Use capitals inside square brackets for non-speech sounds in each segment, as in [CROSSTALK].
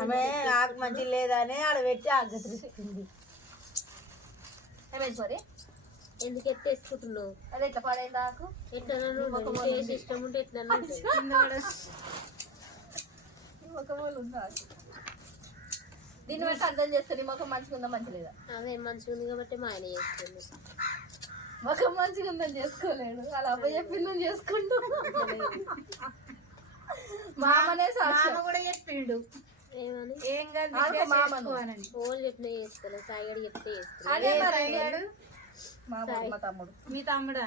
ఆమె ఆకు మంచి లేదని ఆడ పెట్టి ఆకు తీసుకుంది సారీ ఎందుకు ఎత్తేసుకుంటున్నావు? అదే ఇట్లా పడైంది ఆకు? ఎట్లా ఇష్టం ఉంటే ఎట్లా? దీన్ని బట్టి అర్థం చేస్తే నీ ముఖం మంచిగా ఉందా మంచి లేదా? అదే మంచిగా ఉంది కాబట్టి మా ఆయన చేస్తుంది. ముఖం మంచిగా ఉందని చేసుకోలేడు. అలా అబ్బాయి చెప్పిందని చేసుకుంటూ. [LAUGHS] మామనే సాక్ష్యం. మామ కూడా చెప్పిండు. ఏం కాదు మామను. ఓళ్ళు చెప్పిన చేసుకోలే సాయిగడు చెప్తే సాయిగాడు? మా తమ్ముడు. మీ తమ్ముడా?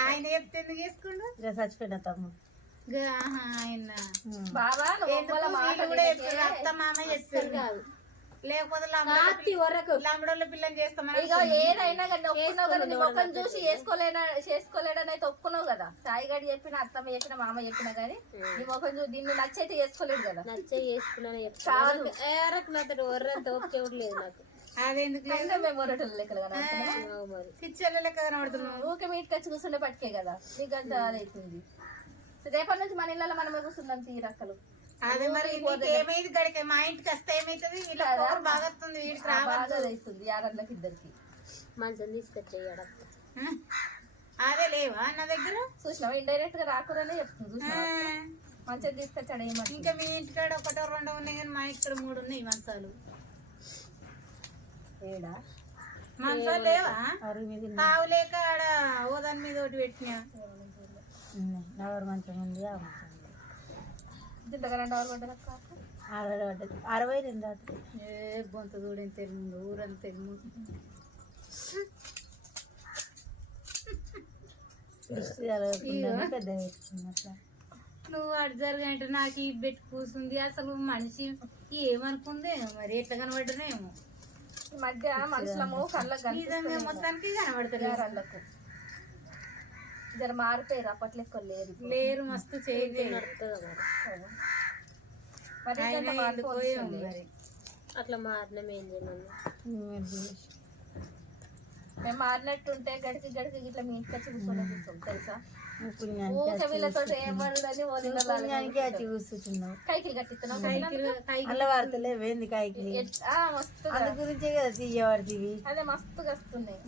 ఆయన చెప్తే ఎందుకు చేసుకుండు? ఇక చచ్చిపోయిన తమ్ముడు. ఆయన. బాబా కూడా. చెప్తారు అత్త మామ చెప్తారు కాదు. లేకపోతే కాతి వరకు. లంబడోళ్ళ పిల్లని చేస్తామని ఇక ఏదైనా కానీ ఒప్పుకున్నావు కదా నీ ముఖం చూసి చేసుకోలేనా చేసుకోలేడని అయితే ఒప్పుకున్నావు కదా. సాయి గడి చెప్పిన అత్తమ్మ చెప్పిన మామ చెప్పిన కానీ నీ ముఖం చూసి దీన్ని నచ్చైతే చేసుకోలేడు కదా. నచ్చ చేసుకున్నాను నాతో లేదు నాకు. పిచ్చర్ల లెక్క కనబడుతున్నావు ఊకే మీటికి వచ్చి కూర్చుండే పట్టుకే కదా. నీకు అంత అదైతుంది. రేపటి నుంచి మన ఇళ్ళలో మనమే కూర్చుందాం తీరక్కలు. అదే మరి ఏమైంది గడిక మా ఇంటికి వస్తే ఏమైతుంది? వీళ్ళ పవర్ బాగా వస్తుంది వీడికి అదైతుంది యారళ్ళకి ఇద్దరికి. మంచం తీసుకొచ్చేయడం. ఆ? అదే లేవా నా దగ్గర? చూసినావా? ఇండైరెక్ట్గా రాకూడనే చెప్తుంది. మంచిగా తీసుకొచ్చాడు ఏమంటే ఇంకా మీ ఇంటికాడ ఒకటో రెండో ఉన్నాయి కానీ మా ఇక్కడ మూడు ఉన్నాయి మంచాలు. ఏడా? మంచాలు లేవా? అరుగు మీద ఉన్నాయి. తావు లేక ఆడ ఓ దాని మీద ఒకటి పెట్టినా. మంచం ఉంది ఆ మంచం ఉంది దిండగా రెండు అవర్ పడ్డది అక్క అరవై పడ్డది అరవై రెండు రాత్రి ఏ బొంత తెలియదు తెలియదు పెద్ద పెట్టుకుంది అట్లా నువ్వు అటు జరగంటే నాకు ఈ పెట్టి కూర్చుంది అసలు మనిషి ఏమనుకుందే? మరి ఎట్లా కనబడ్డనేమో ఈ మధ్య మనుషులము కళ్ళకు నిజంగా మొత్తానికి కనబడతలేదు కళ్ళకు. జర మారిపోయారు అప్పట్లో ఎక్కువ లేరు. లేరు మస్తు మరి అట్లా మారినాం ఏం మేము మారినట్టుంటే గడికి గడికి ఇట్లా మీ ఇంటికి వచ్చి కూర్చొని కూర్చోం తెలుసా? అందు గురించే కదా తీయవాడివి అదే మస్తుగా వస్తున్నాయి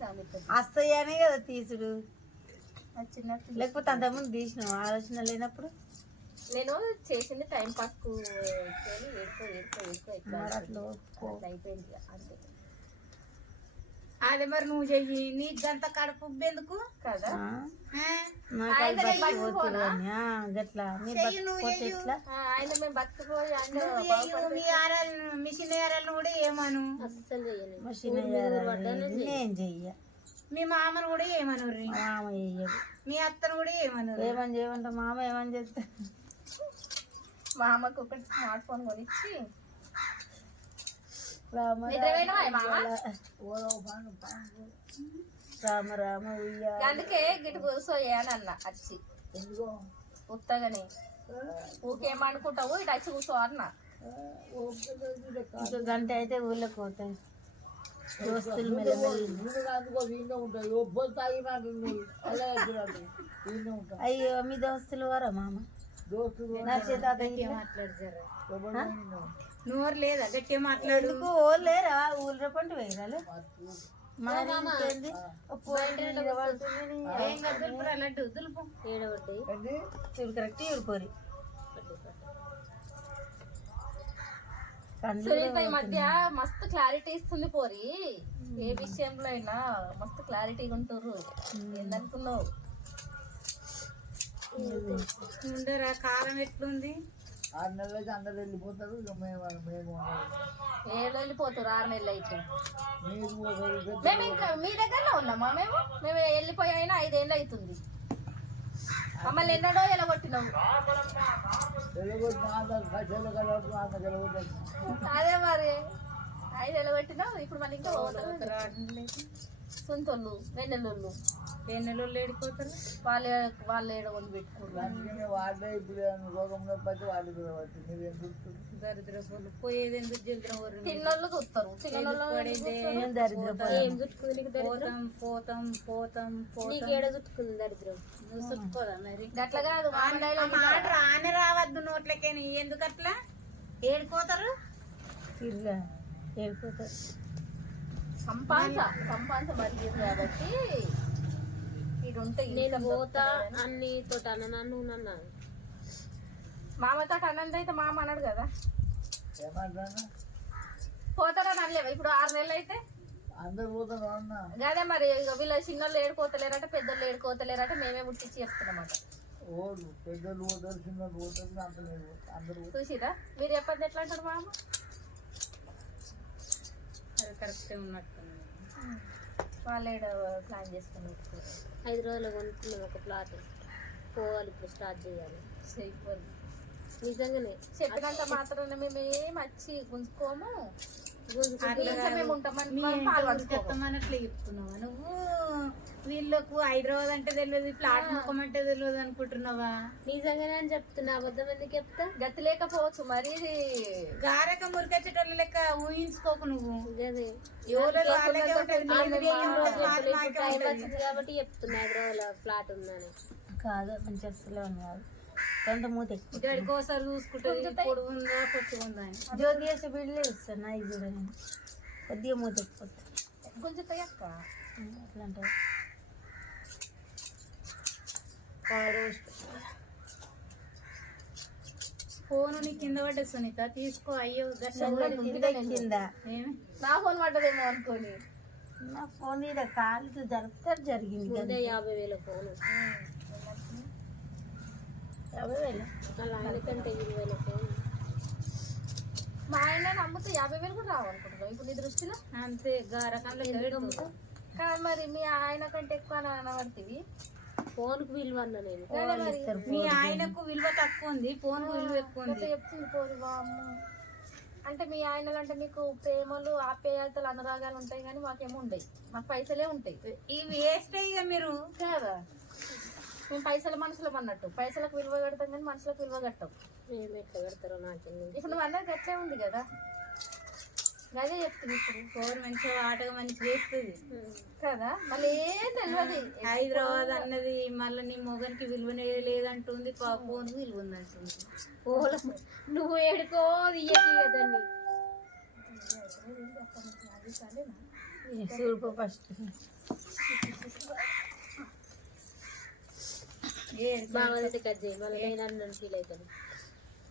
సాగుతుంది వస్తాయనే కదా తీసుడు. లేకపోతే అంతకుముందు తీసినావు? ఆలోచన లేనప్పుడు? నేను చేసింది టైం పాస్ ఏడుకో ఏడుకో ఏడుకో అయిపోయింది అంతే. అదే మరి నువ్వు చెయ్యి నీకు గంత కడుపు ఎందుకు కదా. గట్లా. ఆయన మేము బతుకుపోయి ఆయన నువ్వు చెయ్యి, మీ ఆరాలు మిషన్ ఆరాలను కూడా ఏమను? అస్సలు వేయాలి. నేను చెయ్య మీ మామను కూడా ఏమను మా మామ చెయ్యడు మీ అత్తను కూడా ఏమను ఏమని చేయమంటే? మామ ఏమని చెప్తా మా అమ్మకు ఒకటి స్మార్ట్ ఫోన్ కొనిచ్చి. రామ రామ రామ అందుకే గిట్టు కూర్చోయే అని అన్న వచ్చి ఉత్తగానే. ఊకేమనుకుంటావు ఇటు వచ్చి కూర్చో అన్న. గంట అయితే ఊళ్ళోకి పోతాయి. దోస్తులు అయ్యో మీ దోస్తులు వారా మామ? నోరు లేదా? గట్టిగా మాట్లాడు. లేరా? ఊళ్ళో పంట వేయరాలు. మరి ఇంకేంది? ఓ పోయి మీద పడుతుంది. ఏం కాదు దులుపురా లడ్డు దులుపు ఏడవడ్డాయి చూడు కరెక్ట్ ఊడిపోరి కండ్లు సునీత ఈ మధ్య మస్తు క్లారిటీ ఇస్తుంది పోరి. ఏ విషయంలో అయినా మస్తు క్లారిటీగా ఉంటుర్రు ఏందనుకున్నావు? ఉండరా కాలం ఎట్లుంది? ఏళ్ళు వెళ్ళిపోతారు ఆరు నెలలు అయితే. మేము ఇంకా మీ దగ్గరలో ఉన్నామా మేము? మేము వెళ్ళిపోయి అయినా ఐదేళ్ళు అవుతుంది. మమ్మల్ని ఎన్నడో ఎలగొట్టినావు. అదే మరి. ఐదు ఎలగొట్టినావు. ఇప్పుడు మళ్ళీ ఇంకా సొంతోళ్ళు వెన్నెల్లోళ్ళు పెన్నెలు ఏడిపోతారు. వాళ్ళే వాళ్ళు ఏడ వండి పెట్టుకుంటారు. దరిద్ర సోళ్ళు పోయేది ఎందుకు జల్దిన ఊరు తిన్నోళ్ళు చూస్తారు. పోతాం పోతాం పోతాం నీకు ఏడ చుట్టుకుంది దరిద్రం? నువ్వు చుట్టుకోదా మరి? గట్ల కాదు మాట రాని రావద్దు నోట్లకేని. ఎందుకు అట్లా ఏడుకోతారు తిరిగా ఏడుకోతారు సంపాంస సంపాంస మరిగింది కాబట్టి ఇది ఉంటే నేను పోతా. అన్ని తోట అన్న నన్ను నన్ను. మామతో అన్నంత అయితే మామ అన్నాడు కదా. పోతారని అనలేవా ఇప్పుడు ఆరు నెలలు అయితే అందరు అదే మరి వీళ్ళ చిన్నోళ్ళు ఏడుకోతలేరట పెద్దోళ్ళు ఏడుకోతలేరట మేమే ముట్టించి చెప్తున్నామాట. పెద్దలు పోతారు చిన్నలు పోతారు అందరు పోతారు. చూసిరా? మీరు చెప్పండి ఎట్లా అంటారు మామ? అది కరెక్టే ఉన్నట్టుంది. వాళ్ళు ప్లాన్ చేసుకుని. ఐదు రోజులు కొనుక్కున్నాం ఒక ప్లాట్ పోవాలి ఇప్పుడు స్టార్ట్ చేయాలి. చేయకపోదు. నిజంగానే. చెప్పినంత మాత్రాన మేము ఏం వచ్చి గుంజుకోము. గుంజుకుంటే మేము ఉంటామని పాలు చెప్తున్నావా? నువ్వు వీళ్ళకు హైదరాబాద్ అంటే తెలియదు ప్లాట్ ముఖం అంటే తెలియదు అనుకుంటున్నావా? నిజంగానే అని చెప్తున్నా అబద్ధం ఎందుకు చెప్తా? గతి లేకపోవచ్చు మరి ఇది గారక మురికొచ్చేటోళ్ళ లెక్క ఊహించుకోకు నువ్వు. కాబట్టి చెప్తున్నా హైదరాబాద్ ఫ్లాట్ ఉందని. కాదు మంచి అసలే కాదు. కొంత మూత ఎక్కువ. గడికోసారి చూసుకుంటుంది పొడుగు ఉందా పొట్టు ఉందా అని. జ్యోతి చేసే బిడ్డలే ఇస్తాను నాకు కూడా కొద్దిగా మూత ఎక్కువ. అక్క. ఎట్లా అంటారు ఫోన్ నీ కింద పడ్డ సునీత. తీసుకో అయ్యో కింద. నా ఫోన్ పడ్డదేమో అనుకోని. నా ఫోన్ మీద కాలుకి జరుగుతారు జరిగింది. యాభై వేల ఫోన్. యాభై వేలు? అలా ఆయనకంటే ఇరవై వేల ఫోన్. మా ఆయన నమ్ముతూ యాభై వేలు కూడా రావనుకుంటున్నాం ఇప్పుడు నీ దృష్టిలో? అంతే గడుపు కానీ మరి మీ ఆయన కంటే ఎక్కువ అనబడుతుంది ఫోన్కి విలువ అన్న నేను మీ ఆయనకు విలువ తక్కువ ఉంది ఫోన్ విలువ ఎక్కువ ఉంది. చెప్తుంది పోరు వామ్మ. అంటే మీ ఆయనలు అంటే మీకు ప్రేమలు ఆప్యాయతలు అనురాగాలు ఉంటాయి కానీ మాకేమో ఉండయి. మాకు పైసలే ఉంటాయి. ఇవి వేస్ట్ ఇక మీరు కదా? మేము పైసల మనుషులం అన్నట్టు. పైసలకు విలువ కడతాం కానీ మనుషులకు విలువ కట్టాం. మేము ఎట్లా పెడతారో నాకేం తెలుసు. ఇప్పుడు నువ్వు అన్నది గట్లే ఉంది కదా? అదే చెప్తుంది ఇప్పుడు. ఫోన్ మంచిగా ఆటగా మంచిగా వేస్తుంది కదా? మళ్ళీ ఏం తెలియదు హైదరాబాద్ అన్నది మళ్ళీ నీ మొగనికి విలువనే లేదంటుంది ఫోన్ విలువ ఉందంటుంది ఓల నువ్వు ఏడుకో తీయదాన్ని చూడుకో ఫస్ట్. ఏ బాగా కట్ చేయి మళ్ళీ నేను అన్న ఫీల్ అవుతాను.